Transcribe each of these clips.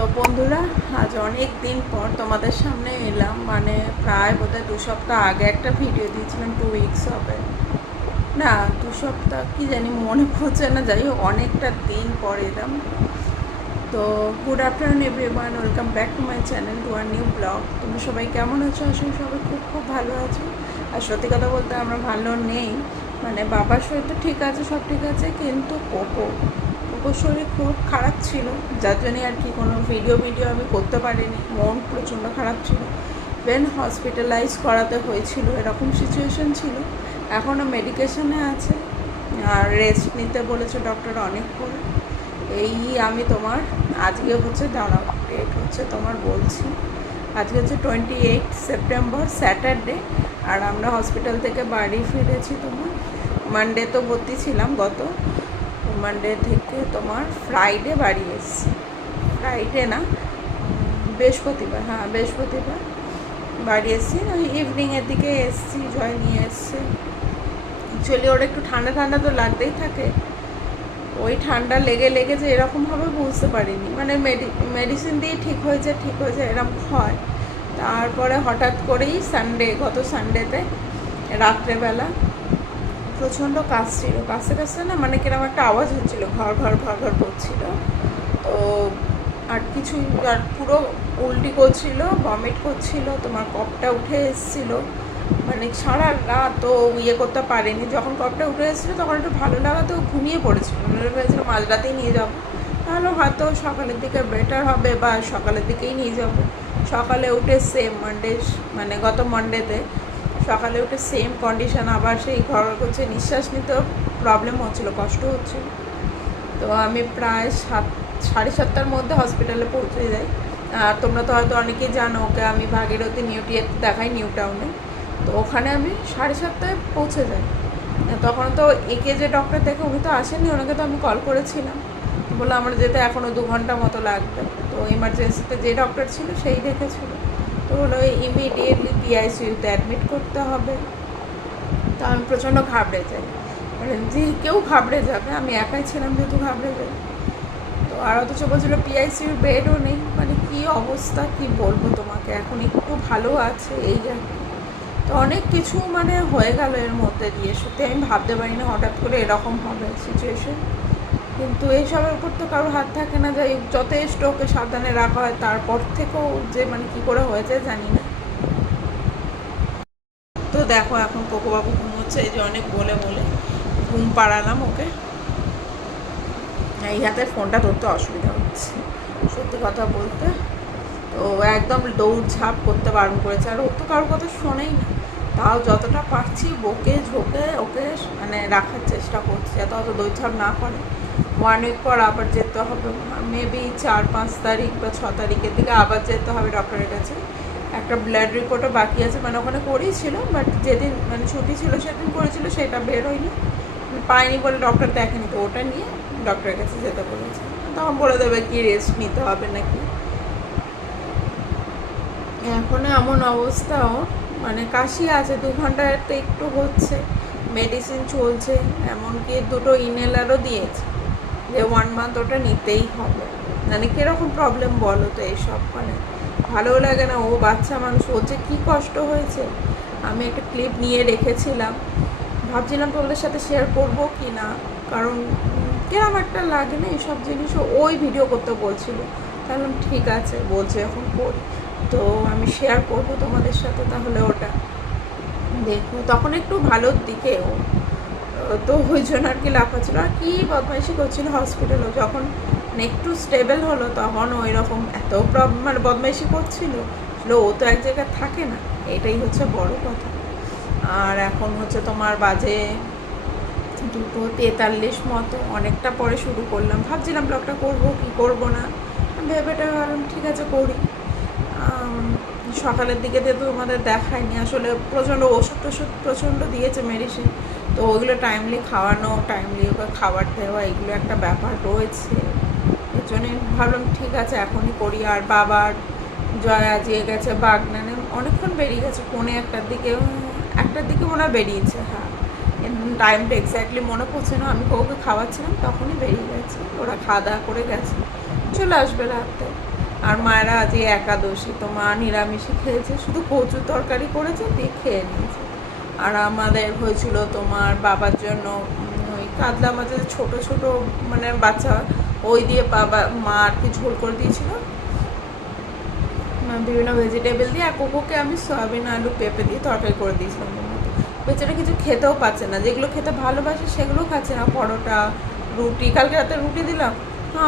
তো বন্ধুরা, আজ অনেক দিন পর তোমাদের সামনে এলাম। মানে প্রায় বোধহয় দু সপ্তাহ আগে একটা ভিডিও দিয়েছিলাম টু উইকস হবে না, দু সপ্তাহ কি জানি মনে পড়ছে না, যাই হোক, অনেকটা দিন পর এলাম। তো good afternoon everyone welcome back to my channel to our new blog তুমি সবাই কেমন আছো? আসলে সবাই খুব খুব ভালো আছো। আর সত্যি কথা বলতে আমরা ভালো নেই। মানে বাবার শরীর তো ঠিক আছে, সব ঠিক আছে, কিন্তু কোকো কোকোর শরীর খুব খারাপ ছিল, যার জন্যে আর কি কোনো ভিডিও ভিডিও আমি করতে পারিনি। মন প্রচণ্ড খারাপ ছিল। দেন হসপিটালাইজ করাতে হয়েছিল, এরকম সিচুয়েশন ছিল। এখনও মেডিকেশনে আছে। আর রেস্ট নিতে বলেছে ডক্টর অনেক করে। এই আমি তোমার, আজকে হচ্ছে দাঁড়াও ডেট হচ্ছে তোমার বলছি। আজকে হচ্ছে টোয়েন্টি এইট সেপ্টেম্বর স্যাটারডে আর আমরা হসপিটাল থেকে বাড়ি ফিরেছি তোমার। মানডে তো ভর্তি ছিলাম গত মানডে থেকে তোমার ফ্রাইডে বাড়ি এসেছি। ফ্রাইডে না, বৃহস্পতিবার হ্যাঁ বৃহস্পতিবার বাড়ি এসেছি। ওই ইভিনিংয়ের দিকে এসেছি জয় নিয়ে এসছে। অ্যাকচুয়ালি ওর একটু ঠান্ডা ঠান্ডা তো লাগতেই থাকে। ওই ঠান্ডা লেগে লেগে যে এরকমভাবে বুঝতে পারিনি। মানে মেডি মেডিসিন দিয়ে ঠিক হয়েছে ঠিক হয়েছে, এরকম হয়। তারপরে হঠাৎ করেই সানডে গত সানডেতে রাত্রেবেলা প্রচণ্ড কাজ ছিল কাছে না মানে কীরকম একটা আওয়াজ হচ্ছিল, ঘর ঘর ঘর ঘর করছিল। তো আর কিছু আর পুরো উল্টি করছিল ভমিট করছিল, তোমার কপটা উঠে এসেছিল। মানে সারা রাত ও ইয়ে করতে পারেনি। যখন কপটা উঠে এসেছিল তখন একটু ভালো লাগাতে ও ঘুমিয়ে পড়েছিল। মনে ভেবেছিল মাঝরাতেই নিয়ে যাব। তাহলে হয়তো সকালের দিকে বেটার হবে বা সকালের দিকেই নিয়ে যাব। সকালে উঠে সেম মানডে মানে গত মানডেতে সকালে উঠে সেম কন্ডিশন আবার সেই ঘর করছে নিঃশ্বাস নিতেও প্রবলেম হচ্ছিল, কষ্ট হচ্ছিল। তো আমি প্রায় সাত, সাড়ে সাতটার মধ্যে হসপিটালে পৌঁছে যাই। আর তোমরা তো হয়তো অনেকেই জানো ওকে আমি ভাগীরথী নিউটিয়ে দেখাই নিউ টাউনে তো ওখানে আমি সাড়ে সাতটায় পৌঁছে যাই। তখন তো একে যে ডক্টর দেখে উনি তো আসেননি, ওনাকে তো আমি কল করেছিলাম। বলল, আমার যেতে এখনও দু ঘণ্টা মতো লাগবে। তো ইমার্জেন্সিতে যে ডক্টর ছিল, সেই দেখেছিল। তো হলো ইমিডিয়েটলি পিআইসিউতে অ্যাডমিট করতে হবে। তো আমি প্রচণ্ড ঘাবড়ে যাই। মানে যে কেউ ঘাবড়ে যাবে, আমি একাই ছিলাম যেহেতু ঘাবড়ে যাই। তো আর অথচ বলছিল পিআইসিউর বেডও নেই। মানে কি অবস্থা, কি বলব তোমাকে? এখন একটু ভালো আছে, এই আর তো অনেক কিছু মানে হয়ে গেল এর মধ্যে দিয়ে। সত্যি আমি ভাবতে পারি না হঠাৎ করে এরকম হবে সিচুয়েশন কিন্তু এইসবের উপর তো কারোর হাত থাকে না। যাই যথেষ্ট ওকে সাবধানে রাখা হয়। তারপর থেকেও যে মানে কি করে হয়েছে জানি না। দেখো এখন কোকোবাবু ঘুমোচ্ছে, এই যে অনেক বলে বলে ঘুম পাড়ালাম ওকে। এই হাতের ফোনটা ধরতে অসুবিধা হচ্ছে, সত্যি কথা বলতে। তো একদম দৌড় ঝাঁপ করতে বারণ করেছে, আর ও তো কারোর কথা শোনেই না। তাও যতটা পারছি বকে ঝোঁকে ওকে মানে রাখার চেষ্টা করছি, যাতে অত দৌড় ঝাঁপ না করে। ওয়ান উইক পর আবার যেতে হবে মেবি চার পাঁচ তারিখ বা ছ তারিখের দিকে আবার যেতে হবে ডক্টরের কাছে। একটা ব্লাড রিপোর্টও বাকি আছে মানে ওখানে করেছিল বাট যেদিন মানে ছুটি ছিল, সেদিন করেছিল, সেটা বের হয়নি। পায়নি বলে ডক্টর দেখেনি, তো ওটা নিয়ে ডক্টরের কাছে যেতে বলেছে। তখন বলে দেবে কি রেস্ট নিতে হবে নাকি। এখন এমন অবস্থাও মানে কাশি আছে, দু ঘন্টাতে একটু হচ্ছে মেডিসিন চলছে, এমনকি দুটো ইনহেলারও দিয়েছে, যে ওয়ান মান্থ ওটা নিতেই হবে। মানে কীরকম প্রবলেম বলো তো এইসব মানে? ভালো লাগে না, ও বাচ্চা মানুষ, ওর যে কী কষ্ট হয়েছে। আমি একটা ক্লিপ নিয়ে রেখেছিলাম। ভাবছিলাম তোমাদের সাথে শেয়ার করব কি না, কারণ কিরম একটা লাগে না এইসব জিনিস ওই ভিডিও করতে বলছিল। তাহলে ঠিক আছে, বলছে এখন করি। তো আমি শেয়ার করব তোমাদের সাথে তাহলে ওটা। দেখো, তখন একটু ভালোর দিকে ও। তো ওই জন্য আর কি লাফাচ্ছিল। আর কী বদমাইশি করছিল হসপিটালে যখন একটু স্টেবল হলো, তখন ওই রকম এত প্রবলেম মানে বদমাইশি করছিল ও তো এক জায়গায় থাকে না, এটাই হচ্ছে বড় কথা। আর এখন হচ্ছে তোমার বাজে দুটো তেতাল্লিশ মতো, অনেকটা পরে শুরু করলাম। ভাবছিলাম ব্লগটা করব কি করব না ভেবেটা ভাবলাম ঠিক আছে করি। সকালের দিকে যেহেতু আমাদের দেখায়নি, আসলে প্রচণ্ড ওষুধ টষুধ প্রচণ্ড দিয়েছে মেডিসিন তো ওইগুলো টাইমলি খাওয়ানো টাইমলি ওকে খাবার দেওয়া, এগুলো একটা ব্যাপার রয়েছে। এর জন্যই ভাবলাম, ঠিক আছে, এখনই করি। আর বাবার জয়া আজিয়ে গেছে বাগনানে, অনেকক্ষণ বেরিয়ে গেছে পৌনে একটার দিকে একটার দিকে হয় বেরিয়েছে হ্যাঁ। টাইমটা এক্স্যাক্টলি মনে পড়ছে না, আমি কাউকে খাওয়াচ্ছিলাম, তখনই বেরিয়ে গেছে। ওরা খাওয়া দাওয়া করে গেছে। চলে আসবে রাতে। আর মায়েরা আজকে একাদশী, তো মা নিরামিষে খেয়েছে, শুধু কচু তরকারি করেছে, দিয়ে খেয়ে নিয়েছে। আর আমাদের হয়েছিল তোমার বাবার জন্য ওই কাতলা মাছের ছোট ছোট মানে বাচ্চা ওই দিয়ে বাবা, মা আর কি ঝোল করে দিয়েছিল। মানে বিভিন্ন ভেজিটেবল দিয়ে, আর কোকোকে আমি সয়াবিন, আলু, পেঁপে দিয়ে তরকারি করে দিয়েছিলাম বেচারা কিছু খেতেও পাচ্ছে না। যেগুলো খেতে ভালোবাসে সেগুলো খাচ্ছে না। পরোটা, রুটি, কালকে রাতে রুটি দিলাম।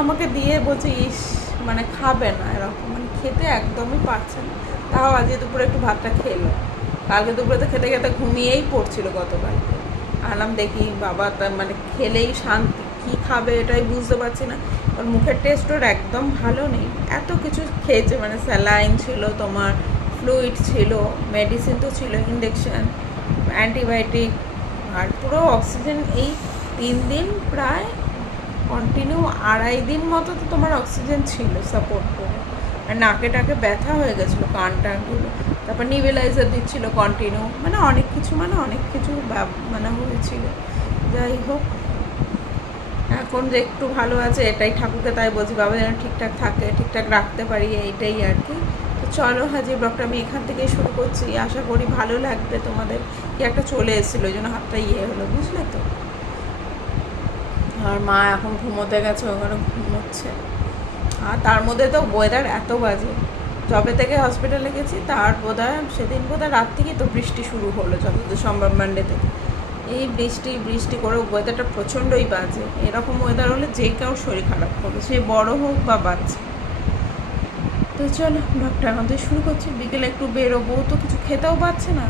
আমাকে দিয়ে বলছে, ইস মানে খাবে না এরকম। মানে খেতে একদমই পারছে না। তাও আজকে দুপুরে একটু ভাতটা খেলো। কালকে দুপুরে তো খেতে খেতে ঘুমিয়েই পড়ছিল গতকাল। আলাম দেখি বাবা মানে খেলেই শান্তি। কী খাবে এটাই বুঝতে পারছি না। ওর মুখের টেস্ট ওর একদম ভালো নেই। এত কিছু খেয়েছে মানে স্যালাইন ছিল, তোমার ফ্লুইড ছিল মেডিসিন তো ছিল ইঞ্জেকশন অ্যান্টিবায়োটিক আর পুরো অক্সিজেন এই তিন দিন প্রায় কন্টিনিউ আড়াই দিন মতো তো তোমার অক্সিজেন ছিল সাপোর্ট করে। আর নাকে টাকে ব্যথা হয়ে গেছিল, কান টানগুলো। তারপর নিবেলাইজার দিচ্ছিল কন্টিনিউ মানে অনেক কিছু মানে অনেক কিছু মানে হয়েছিল। যাই হোক। এখন যে একটু ভালো আছে, এটাই ঠাকুরকে তাই বলছি, বাবা যেন ঠিকঠাক থাকে, ঠিকঠাক রাখতে পারি, এইটাই আর কি। তো চলো হাজির ব্লগটা আমি এখান থেকেই শুরু করছি। আশা করি ভালো লাগবে তোমাদের। কি একটা চলে এসেছিল ওই জন্য হাতটা ইয়ে হলো, বুঝলে তো? আর মা এখন ঘুমোতে গেছে, ওখানে ঘুমোচ্ছে। আর তার মধ্যে তো ওয়েদার এত বাজে। যবে থেকে হসপিটালে গেছি, তার বোধ হয় সেদিন বোধ হয় রাত থেকেই তো বৃষ্টি শুরু হলো যতদূর সম্ভব মানডে থেকে। এই বৃষ্টি বৃষ্টি করে ওয়েদারটা প্রচণ্ডই বাজে। এরকম ওয়েদার হলে যে কেউ শরীর খারাপ করবে সে বড় হোক বা বাচ্চা। তো চলো, ব্লগটা আমাদের শুরু করছি। বিকেলে একটু বেরোবো, তো কিছু খেতেও পাচ্ছে না।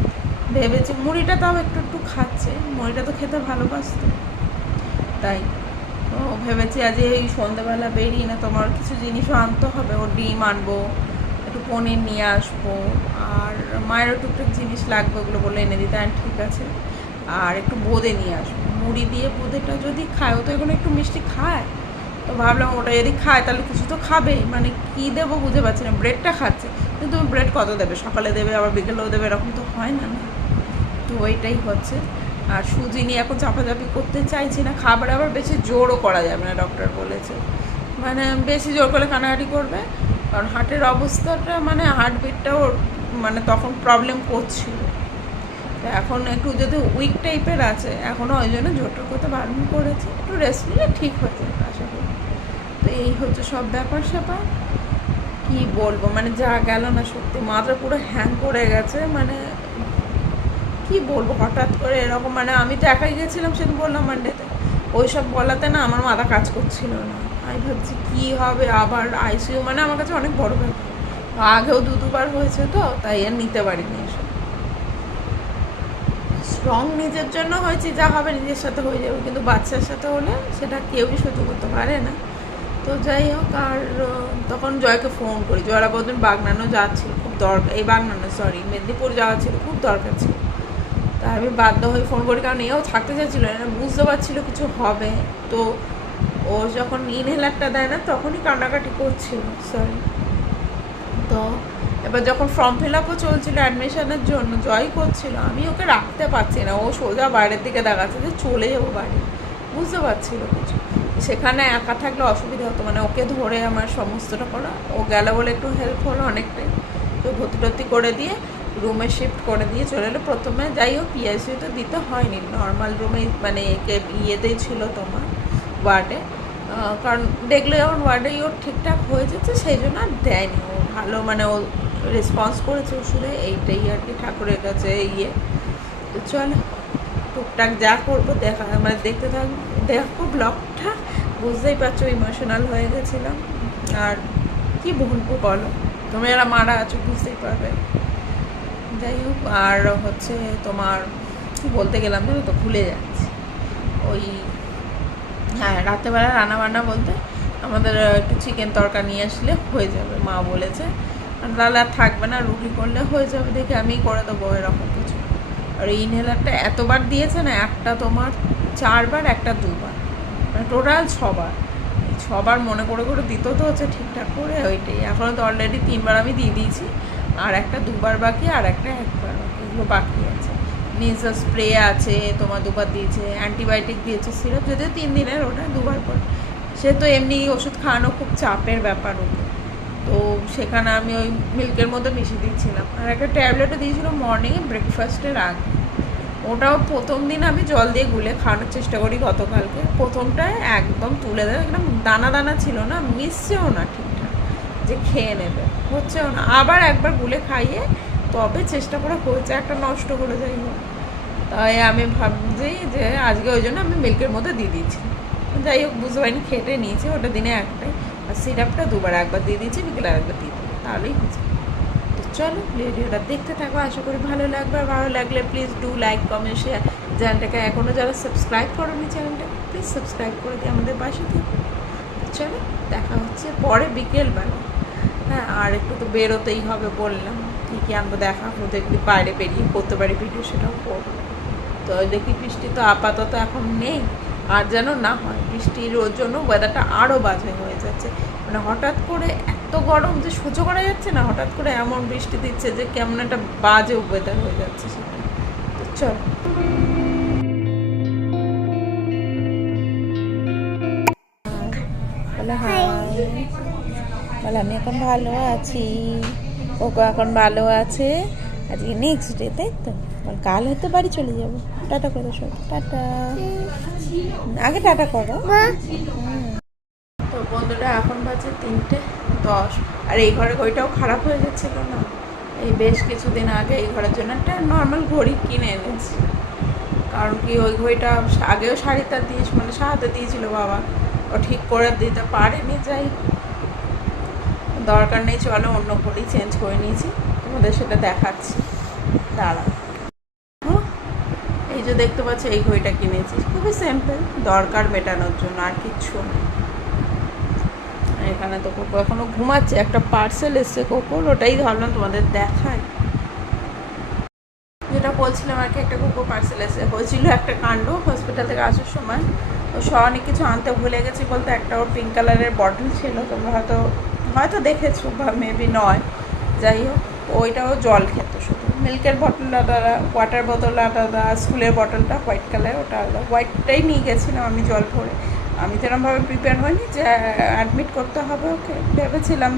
ভেবেছি মুড়িটা তাও একটু একটু খাচ্ছে। মুড়িটা তো খেতে ভালোবাসতো। তাই তো ভেবেছি আজ এই সন্ধ্যাবেলা বেরিয়ে না, তোমার কিছু জিনিসও আনতে হবে। ও ডিম আনব, একটু পনির নিয়ে আসব, আর মায়েরও টুকটাক জিনিস লাগবে ওগুলো বলে এনে দিতে। ঠিক আছে? আর একটু বোঁদে নিয়ে আসব। মুড়ি দিয়ে বোঁদেটা যদি খায়, ও তো এখন একটু মিষ্টি খায়। তো ভাবলাম ওটা যদি খায়, তাহলে কিছু তো খাবে মানে কী দেবো বুঝতে পারছি না, ব্রেডটা খাচ্ছে। কিন্তু তুমি ব্রেড কত দেবে? সকালে দেবে, আবার বিকেলেও দেবে, এরকম তো হয় না না। তো ওইটাই হচ্ছে। আর সুজি নিয়ে এখন চাপাচাপি করতে চাইছি না, খাবার আবার বেশি জোরও করা যাবে না ডক্টর বলেছে। মানে বেশি জোর করলে কানাকাটি করবে। কারণ হার্টের অবস্থাটা মানে হার্টবিটটাও মানে তখন প্রবলেম করছিল। এখন একটু যদি উইক টাইপের আছে এখনও ওই জন্য জোর টোর করতে বারণ করেছে। একটু রেস্ট নিলে ঠিক হয়ে যাবে, আশা করি। তো এই হচ্ছে সব ব্যাপার স্যাপার। কি বলব? মানে যা গেল না সত্যি, মাথা পুরো হ্যাং করে গেছে মানে কি বলব? হঠাৎ করে এরকম মানে আমি তো একাই গেছিলাম সেদিন বললাম মানডেতে ওই সব বলাতে না আমার মাথা কাজ করছিল না। আমি ভাবছি কী হবে আবার আইসিইউ মানে আমার কাছে অনেক বড় ব্যাপার। আগেও দু দুবার হয়েছে তো, তাই আর নিতে পারিনি এসব। স্ট্রং নিজের জন্য হয়েছি, যা হবে নিজের সাথে হয়ে যাবে। কিন্তু বাচ্চার সাথে হলে সেটা কেউই সহ্য করতে পারে না। তো যাই হোক, আর তখন জয়কে ফোন করি। জয়রা বলতেন বাগনানো যাচ্ছিল, খুব দরকার এই বাগনানো সরি মেদিনীপুর যাওয়া ছিল, খুব দরকার ছিল। তা আমি বাধ্য হয়ে ফোন করি, কারণ এও থাকতে চাইছিলো না, বুঝতে পারছিল কিছু হবে। তো ও যখন ইনহেলারটা দেয় না, তখনই কান্নাকাটি করছিল সরি তো এবার যখন ফর্ম ফিল আপও চলছিল অ্যাডমিশনের জন্য, জয় করছিল, আমি ওকে রাখতে পারছি না। ও সোজা বাইরের দিকে দেখাচ্ছে যে চলে যাব বাড়ি। বুঝতে পারছিল কিছু। সেখানে একা থাকলে অসুবিধা হতো মানে ওকে ধরে আমার সমস্তটা করা। ও গেল বলে একটু হেল্প হলো অনেকটাই। তো ভর্তি টর্তি করে দিয়ে রুমে শিফট করে দিয়ে চলে এলো। প্রথমে যাই হোক পিএসসিতে দিতে হয়নি। নর্মাল রুমে মানে একে ইয়েতেই ছিল তোমার ওয়ার্ডে কারণ দেখলে যখন ওয়ার্ডেই ওর ঠিকঠাক হয়ে যাচ্ছে, সেই জন্য আর দেয়নি। ও ভালো মানে ও রেসপন্স করেছে ওষুধে, এইটাই আর কি ঠাকুরের কাছে ইয়ে। তো চল, টুকটাক যা করব, দেখা মানে দেখতে থাক, দেখো ব্লগটা, বুঝতেই পারছ ইমোশনাল হয়ে গেছিলাম। আর কি বলব বলো? তুমি এরা মারা আছো, বুঝতেই পারবে। যাই হোক, আর হচ্ছে তোমার, কি বলতে গেলাম জানো তো, ভুলে যাচ্ছি। ওই হ্যাঁ রাত্রেবেলা রান্না বান্না বলতে আমাদের একটু চিকেন তরকা নিয়ে আসলে হয়ে যাবে, মা বলেছে। তাহলে আর থাকবে না রুটি করলে হয়ে যাবে, দেখে আমি করে দেবো এরকম কিছু। আর ইনহেলারটা এতবার দিয়েছে না, একটা তোমার চারবার, একটা দুবার। মানে টোটাল ছবার। ছবার মনে করে করে দিত তো হচ্ছে ঠিকঠাক করে ওইটাই। এখনও তো অলরেডি তিনবার আমি দিয়ে দিয়েছি, আর একটা দুবার বাকি, আর একটা একবার বাকি, এগুলো বাকি আছে। নিজা স্প্রে আছে, তোমার দুবার দিয়েছে অ্যান্টিবায়োটিক দিয়েছে সিরাপ যদিও তিন দিনের, ওটা দুবার পর সে তো এমনি ওষুধ খাওয়ানো খুব চাপের ব্যাপার ওকে তো সেখানে আমি ওই মিল্কের মধ্যে মিশিয়ে দিচ্ছিলাম। আর একটা ট্যাবলেটও দিয়েছিল মর্নিংয়ে ব্রেকফাস্টের আগে। ওটাও প্রথম দিন আমি জল দিয়ে গুলে খাওয়ানোর চেষ্টা করি গতকালকে। প্রথমটায় একদম তুলে দেয়, একদম দানা দানা ছিল না, মিশছেও না ঠিকঠাক, যে খেয়ে নেবে। হচ্ছেও না। আবার একবার গুলে খাইয়ে তবে চেষ্টা করে হয়েছে, একটা নষ্ট করে যাই হোক। তাই আমি ভাবছি যে আজকে ওই জন্য আমি মিল্কের মধ্যে দিয়ে দিয়েছি। যাই হোক, বুঝতে পারিনি, খেটে নিয়েছি। ওটা দিনে একটাই। আর সিরাপটা দুবার একবার দিয়ে দিয়েছি, বিকেলে আরেকবার দিয়ে দেবো। তাহলেই হয়েছে তো চলো, ভিডিওটা দেখতে থাকো, আশা করি ভালো লাগবে। আর ভালো লাগলে please do like comment share চ্যানেলটাকে এখনও যারা সাবস্ক্রাইব করোনি চ্যানেলটা প্লিজ সাবস্ক্রাইব করে দিয়ে আমাদের পাশে থাকো। চলো, দেখা হচ্ছে পরে বিকেলবেলা। হ্যাঁ আর একটু তো বেরোতেই হবে বললাম। কী কী আনব দেখা হতে একটু বাইরে বেরিয়ে করতে পারি ভিডিও সেটাও করব। তো দেখি বৃষ্টি তো আপাতত এখন নেই। আর যেন না হয়, বৃষ্টির জন্য ওয়েদারটা আরও বাজে হয়ে যাচ্ছে। মানে হঠাৎ করে এত গরম যে সহ্য করা যাচ্ছে না, হঠাৎ করে এমন বৃষ্টি দিচ্ছে যে কেমন একটা বাজে ওয়েদার হয়ে যাচ্ছে সেটা তো চল। বলে আমি এখন ভালো আছি। ওকে এখন ভালো আছে। আজকে নেক্সট ডে তাই তো? বল কাল হয়তো বাড়ি চলে যাব। টাটা করো সব টাটা। আগে টাটা করো। তো বন্ধুরা এখন বাজে তিনটে দশ। আর এই ঘরে ঘড়িটাও খারাপ হয়ে যাচ্ছিল না? এই বেশ কিছুদিন আগে এই ঘরের জন্য একটা নর্মাল ঘড়ি কিনে এনেছি। কারণ কি ওই ঘড়িটা আগেও শাড়িটা দিয়েছি মানে সাহাতে দিয়েছিল বাবা। ও ঠিক করে দিতে পারেনি যাই দরকার নেই চলো অন্য ঘড়ি চেঞ্জ করে নিয়েছি। তোমাদের সেটা দেখাচ্ছি। দাঁড়া যে দেখতে পাচ্ছ, এই ঘড়িটা কিনেছি। খুবই সিম্পল দরকার মেটানোর জন্য, আর কিচ্ছু না। এখানে তো কোকো এখনও ঘুমাচ্ছে, একটা পার্সেল এসছে কোকোর, ওটাই ভাবলাম তোমাদের দেখায় যেটা বলছিলাম আর কি, একটা কোকো পার্সেল এসে হয়েছিল একটা কাণ্ড হসপিটাল থেকে আসার সময়। ও সব অনেক কিছু আনতে ভুলে গেছি বলতে, একটা ওর পিঙ্ক কালারের বটল ছিল, তোমরা হয়তো হয়তো দেখেছ বা মেবি নয়। যাই হোক। ওইটাও জল খেত শুধু। মিল্কের বটলটা আলাদা ওয়াটার বোতল আলাদা স্কুলের বটলটা হোয়াইট কালার ওটা আলাদা। হোয়াইটটাই নিয়ে গেছিলাম আমি জল ভরে। আমি তো এরমভাবে প্রিপেয়ার হইনি যে অ্যাডমিট করতে হবে ওকে। ভেবেছিলাম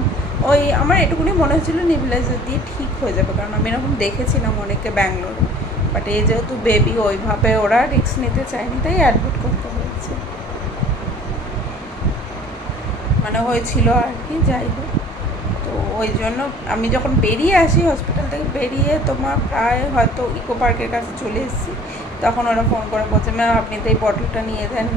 ওই আমার এটুকুনি মনে হচ্ছিল নিবিলাইজার দিয়ে ঠিক হয়ে যাবে, কারণ আমি এরকম দেখেছিলাম অনেকে ব্যাঙ্গালোরে। বাট এই যেহেতু বেবি ওইভাবে ওরা রিস্ক নিতে চায়নি, তাই অ্যাডমিট করতে হয়েছে। মানে হয়েছিল আর কি, যাই হোক। ওই জন্য আমি যখন বেরিয়ে আসি হসপিটাল থেকে বেরিয়ে তোমার প্রায় হয়তো ইকো পার্কের কাছে চলে এসেছি। তখন ওরা ফোন করে বলছে ম্যাম আপনি তো এই বটলটা নিয়ে দেন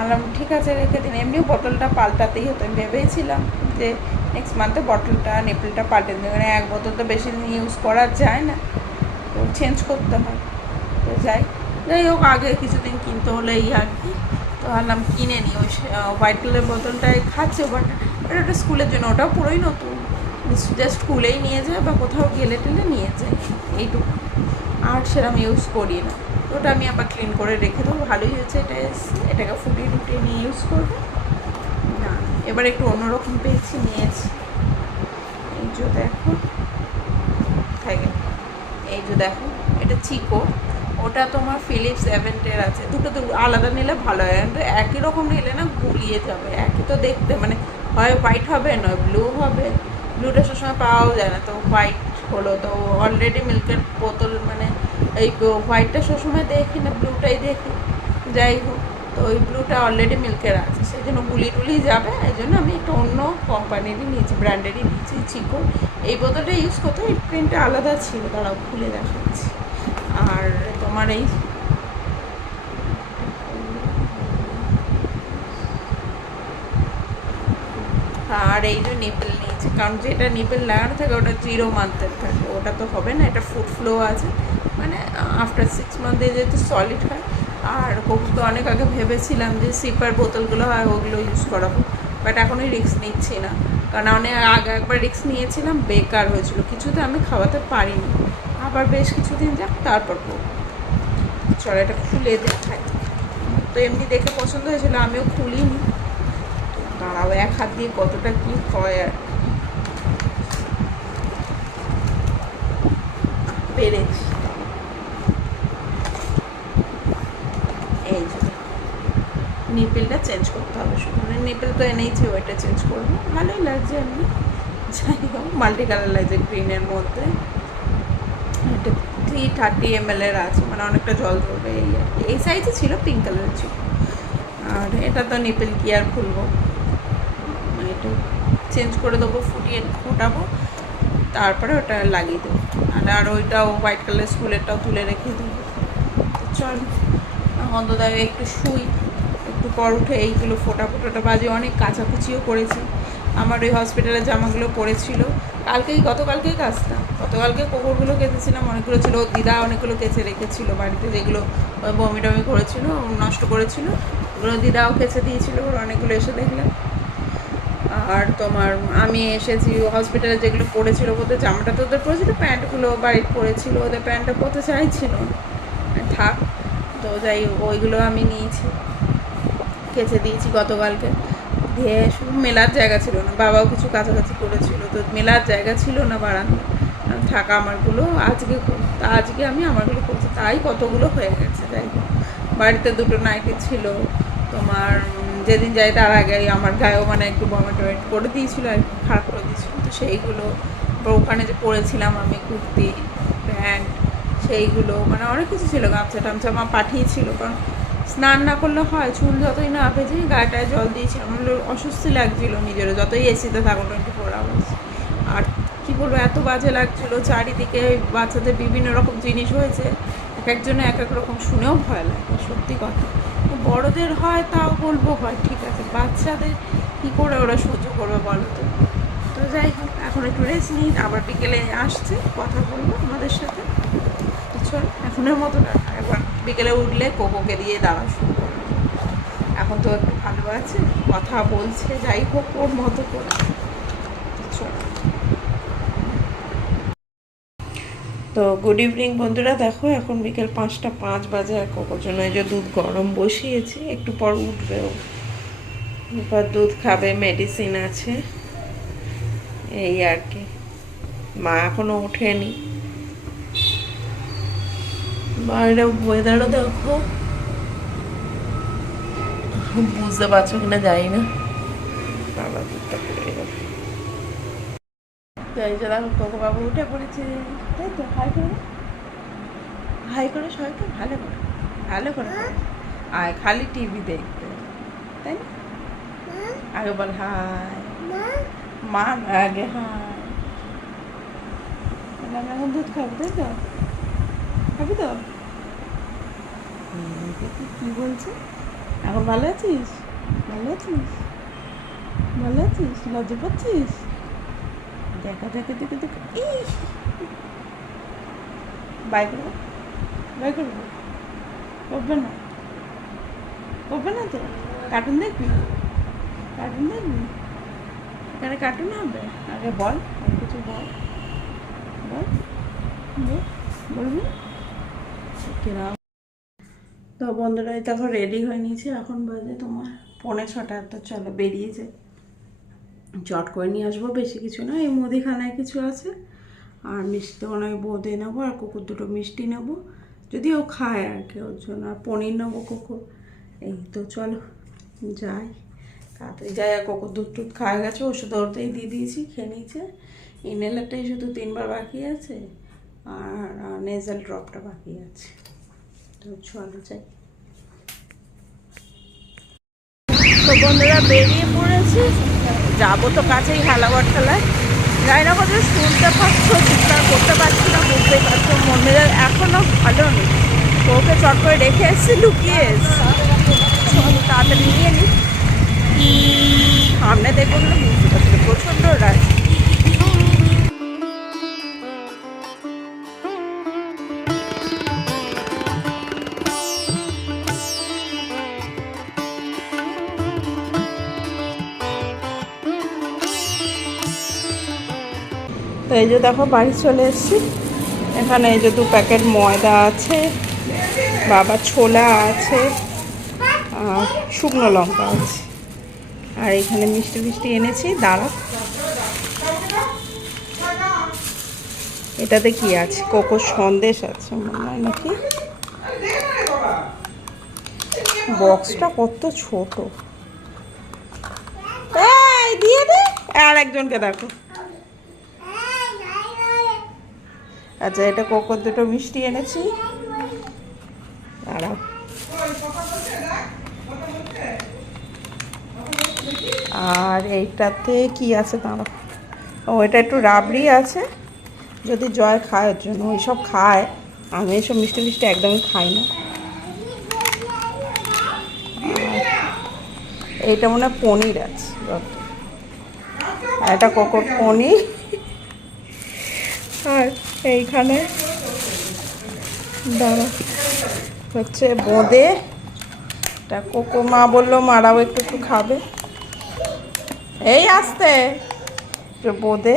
আলাম ঠিক আছে, রেখে দিন। এমনিও বোতলটা পাল্টাতেই হতো। আমি ভেবেছিলাম যে নেক্সট মান্থে বটলটা নেপেলটা পাল্টে দিই মানে এক বোতল তো বেশি দিন ইউজ করা যায় না। তো চেঞ্জ করতে হয়। তো যাই যাই হোক, আগে কিছুদিন কিনতে হলে এই আর কি। তো ভাবলাম কিনে নিই। ওই হোয়াইট কালারের বোতলটায় খাচ্ছে বাট এটা একটা স্কুলের জন্য, ওটাও পুরোই নতুন। জাস্ট স্কুলেই নিয়ে যায় বা কোথাও গেলে টেলে নিয়ে যায়। এইটুকু। আর সেরকম ইউজ করি না। ওটা আমি আবার ক্লিন করে রেখে দেবো। ভালোই হয়েছে এটা এটাকে ফুটিয়ে টুটিয়ে নিয়ে ইউজ করব। না, এবার একটু অন্যরকম পেয়েছি, নিয়েছি। এই যে দেখো। থাকে এই যে দেখো, এটা চিকো। ওটা তোমার ফিলিপস এভেন্টের আছে। দুটো তো আলাদা নিলে ভালো হয়। একই রকম নিলে না গুলিয়ে যাবে। একই তো দেখতে মানে হয় হোয়াইট হবে, নয় ব্লু হবে। ব্লুটা সবসময় পাওয়াও যায় না। তো হোয়াইট হলো, তো অলরেডি মিল্কের বোতল মানে এই হোয়াইটটা সবসময় দেখি না ব্লুটাই দেখি। যাই হোক, তো ওই ব্লুটা অলরেডি মিল্কের আছে। সেই জন্য গুলি টুলি যাবে, এই জন্য আমি একটু অন্য কোম্পানিরই নিয়েছি ব্র্যান্ডেরই নিয়েছি চিকো এই বোতলটা ইউজ করতে এই প্রিন্টটা আলাদা ছিল তারাও খুলে দেখাচ্ছি। আর তোমার এই আর এই যে নিপেল নিয়েছি, কারণ যেটা নিপেল লাগানো থাকে ওটা জিরো মান্থের থাকে, ওটা তো হবে না, এটা ফুড ফ্লো আছে মানে আফটার সিক্স মান্থে যেহেতু সলিড হয়, আর কোক তো অনেক আগে ভেবেছিলাম যে সিপার বোতলগুলো হয় ওগুলো ইউজ করাবো বাট এখনই রিস্ক নিচ্ছি না, কারণ অনেক আগে একবার রিস্ক নিয়েছিলাম, বেকার হয়েছিল, কিছুতে আমি খাওয়াতে পারিনি, আবার বেশ কিছুদিন যাক, তারপর করব। চল এটা খুলে দেখাই। তো এমনি দেখে পছন্দ হয়েছিল, আমিও খুলিনি দাঁড়াও এক হাত দিয়ে কতটা কি হয় আর পেরেছি। এই যে নিপেলটা চেঞ্জ করতে হবে শুধু। মানে নিপেল তো এনেইছি, ওইটা চেঞ্জ করব। ভালোই লাগছে এমনি যাই হোক মাল্টি কালার লাগছে গ্রিনের মধ্যে। এটা থ্রি থার্টি এম এর আছে মানে অনেকটা জল ধরবে এই আর কি। এই সাইজে ছিল পিঙ্ক কালারের ছিল। আর এটা তো নিপেল কি আর খুলবো? এটা চেঞ্জ করে দেবো, ফুটিয়ে ফোটাবো, তারপরে ওটা লাগিয়ে দেবো। আর আর ওইটাও হোয়াইট কালার স্কুলেরটাও তুলে রেখে দেবো। চল এখন একটু শুই, একটু পর উঠে এইগুলো ফোটা ফোটাটা বাজে অনেক কাচাকুচিও করেছি। আমার ওই হসপিটালের জামাগুলো পড়েছিল। কালকেই, গতকালকেই কাচতাম গতকালকে কোকরগুলো কেচেছিলাম, অনেকগুলো ছিল। দিদা অনেকগুলো কেচে রেখেছিল বাড়িতে, যেগুলো বমি টমি করেছিল, নষ্ট করেছিল। ওগুলো দিদাও কেচে দিয়েছিল ওর অনেকগুলো এসে দেখলাম। আর তোমার, আমি এসেছি হসপিটালে যেগুলো পড়েছিল বলতে জামাটা তো ওদের পড়েছিল, প্যান্টগুলো বাড়ির পড়েছিল, ওদের প্যান্টটা পরতে চাইছিল। থাক, তো যাই ওইগুলো আমি নিয়েছি, কেচে দিয়েছি গতকালকে। দিয়ে শুধু মেলার জায়গা ছিল না, বাবাও কিছু কাছাকাছি করেছিল, তো মেলার জায়গা ছিল না বারান্দা থাকা, আমারগুলো আজকে আজকে আমি আমারগুলো করছি, তাই কতগুলো হয়ে গেছে, যাই বাড়িতে দুটো নাইটি ছিল, তোমার যেদিন যাই তার আগে আমার গায়েও মানে একটু বমেট ওয়েট করে দিয়েছিলো আর খারাপ করে দিয়েছিল। তো সেইগুলো ওখানে যে পরেছিলাম আমি কুর্তি, প্যান্ট, সেইগুলো মানে অনেক কিছু ছিল, গামছা টামছা মা পাঠিয়েছিল। কারণ স্নান না করলে হয়, চুল যতই না ভেজে গায়েটায় জল দিয়েছিলাম অস্বস্তি লাগছিল নিজেরও, যতই এসিতে থাকো টোয়েন্টি ফোর আওয়ার্স আর কী বলব, এত বাজে লাগছিল, চারিদিকে বাচ্চাদের বিভিন্ন রকম জিনিস হয়েছে, এক একজনে এক এক রকম শুনেও ভয় লাগে, সত্যি কথা। বড়দের হয় তাও বলব, হয় ঠিক আছে। বাচ্চাদের কী করে ওরা সহ্য করবে বলো তো? তো যাই হোক, এখন একটু রেস্ট নিই, আবার বিকেলে আসছে, কথা বলব আমাদের সাথে। চল, এখনের মতো না এবার বিকেলে উঠলে কোকোকে দিয়ে দাঁড়া শুরু করব। এখন তো একটু ভালো আছে, কথা বলছে, যাই হোক ওর মতো করে। চল। তো গুড ইভিনিং বন্ধুরা, দেখো এখন বিকেল পাঁচটা পাঁচ বাজে আর কোকোর জন্য এই যে দুধ গরম বসিয়েছি, একটু পর উঠবে ও। এবার দুধ খাবে মেডিসিন আছে। এই আর কি। মা এখনও ওঠেনি। বাইরে ওয়েদারও দেখো। বুঝতে পারছ কিনা যাই না। বাবা দুধটা যাই, যে দেখো কোকো বাবু উঠে পড়েছে। তাই তো, হাই করে। হাই করে সবাইকে ভালো করে ভালো করে। আয়, খালি টিভি দেখতে, তাই আগে বল হাই। মা, আগে হাই। আমি এখন দুধ খাব, তাই তো? খাবি তো? কি বলছে? এখন ভালো আছিস? ভালো আছিস? ভালো আছিস? লজ্জা পাচ্ছিস? দেখা দেখে দেখে দেখে ইস! বাই করব? বাই করব? করবে না? করবে না তো? কার্টুন দেখবি? কার্টুন দেখবি? এখানে কার্টুন হবে? আগে বল, আর কিছু বল। বল। বল। বলবি? কিরম তো বন্ধুরা, এই দেখো রেডি হয়ে নিয়েছে, এখন বাজে তোমার পৌনে ছটা, তো চলো বেরিয়েছে চট করে নিয়ে আসব, বেশি কিছু না, এই মুদিখানায় কিছু আছে। আর মিষ্টি আমি বোঁদে নেব, আর কুকুর দুটো মিষ্টি নেব। যদি ও খায় আর কি, ওর জন্য আর পনির নেব কুকুর। এই তো চলো, যাই। তাড়াতাড়ি যাই, আর কুকুর দুধ টুধ খাওয়া গেছে, ওষুধ ওরতেই দিয়ে দিয়েছি, খেয়ে নিয়েছে। ইনহেলারটাই শুধু তিনবার বাকি আছে, আর নেজাল ড্রপটা বাকি আছে। তো চলো যাই। তো বন্ধুরা, বেরিয়ে পড়েছি। যাব তো কাছেই হালাবার খেলায় যাই না কথা শুনতে পাচ্ছ চিৎকার করতে পারছি না বুঝতে পারছ, মন্দিরের এখনও ভালো নেই। ওকে চট করে রেখে এসছি, লুকিয়ে এসছি। তাড়াতাড়ি নিয়ে নিই সামনে দেখব না বুঝতে পারছি প্রচণ্ড রাত। তো এই যে দেখো, বাড়ি চলে এসেছি। এখানে এই যে দু প্যাকেট ময়দা আছে, বাবা ছোলা আছে, আর শুকনো লঙ্কা আছে। আর এখানে মিষ্টি মিষ্টি এনেছি দাঁড়া এটাতে কি আছে? কোকো সন্দেশ আছে মনে হয় নাকি? বক্সটা কত ছোট। দিয়ে দে। আর একজনকে দেখো। আচ্ছা এটা কোকোর দুটো মিষ্টি এনেছি। আর এইটাতে কি আছে দাঁড়াও। ও, এটা একটু রাবড়ি আছে। যদি জয় খায়, ওর জন্য ওই সব খায়। আমি এসব মিষ্টি মিষ্টি একদমই খাই না। এইটা মনে হয় পনির আছে। এটা কোকোর পনির। এইখানে। হচ্ছে বোঁদে। তা কোকো মা বলল, মারাও একটু একটু খাবে। এই আসতে। বোঁদে।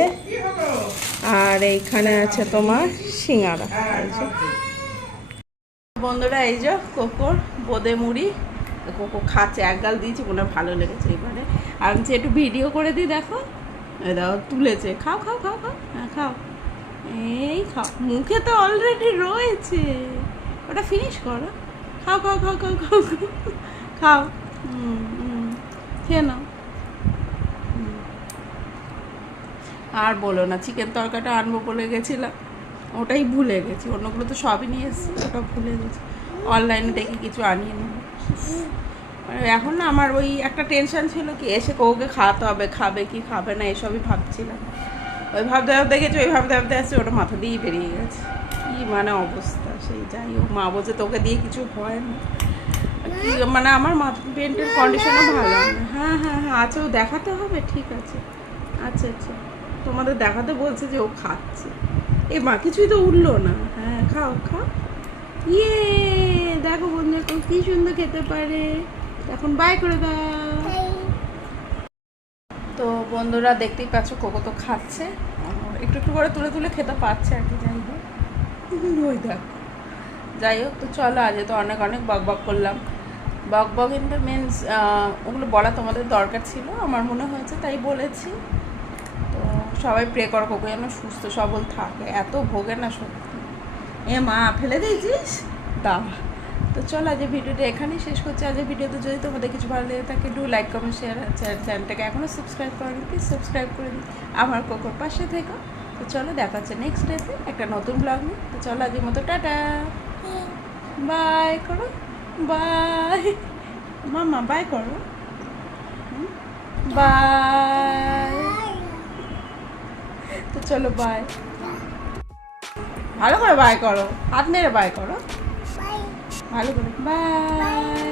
আর এইখানে আছে তোমার সিঙ্গারা। বন্ধুরা, এই যে কোকোর বোঁদে মুড়ি। কোকো খাচ্ছে, এক গাল দিয়েছি, মনে ভালো লেগেছে এবারে। আর আমি একটু ভিডিও করে দিই, দেখো। দেখো, তুলেছে। খাও খাও খাও খাও। হ্যাঁ খাও। এই খাও, মুখে তো অলরেডি রয়েছে। ওটা ফিনিশ করো। খাও খাও খাও খাও খাও খাও। খেয়ে নাও। আর বলো না চিকেন তরকারিটা আনব বলে গেছিলাম। ওটাই ভুলে গেছি। অন্যগুলো তো সবই নিয়ে এসেছি, ওটা ভুলে গেছি। অনলাইনে দেখে কিছু আনিয়ে নেব। এখন না আমার ওই একটা টেনশন ছিল কি, এসে কৌকে খাওয়াতে হবে, খাবে কি, খাবে না, এসবই ভাবছিলাম। ওই ভাবতে ভাবতে গেছি ওই ভাবতে ভাবতে আসছে, ওটা মাথা দিয়েই বেরিয়ে গেছে। কী মানে অবস্থা, সেই যাই হোক, মা বলছে তোকে দিয়ে কিছু হয় না। মানে আমার মাথা পেন্টের কন্ডিশনও ভালো হ্যাঁ হ্যাঁ হ্যাঁ আচ্ছা ও দেখাতে হবে? ঠিক আছে। আচ্ছা আচ্ছা। তোমাদের দেখাতে বলছে যে ও খাচ্ছে। এ মা, কিছুই তো উঠল না। হ্যাঁ খাও খাও। ইয়ে দেখো বন্ধু কি সুন্দর খেতে পারে। এখন বাই করে দাও। তো বন্ধুরা দেখতেই পাচ্ছ কোকো তো খাচ্ছে। একটু একটু করে তুলে তুলে খেতে পারছে আর কি যাই হোক। ওই দেখো। যাই হোক তো চলো আজ তো অনেক অনেক বক বক করলাম। বক বক ইন দ্য মিনস ওগুলো বলা তোমাদের দরকার ছিল আমার মনে হয়েছে তাই বলেছি। তো সবাই প্রে করো কোকো যেন সুস্থ সবল থাকে এত ভোগে না সত্যি। এ মা ফেলে দিয়েছিস? দা তো চলো, আজ ভিডিওটা এখানেই শেষ করছি। আজ ভিডিওতে যদি তোমাদের কিছু ভালো লেগে থাকে ডু লাইক কমেন্ট শেয়ার চ্যানেলটাকে এখনও সাবস্ক্রাইব করেনি প্লিজ সাবস্ক্রাইব করে দিই আমার কোকোর পাশে থেকো। তো চলো, দেখা হচ্ছে নেক্সট ডেতে একটা নতুন ব্লগ নিয়ে। তো চলো আজকের মতো টাটা। বাই করো। বাই মামা বাই করো। বাই তো চলো বাই ভালো করে বাই করো। হাত মেরে বাই করো। ভালো করে। বাই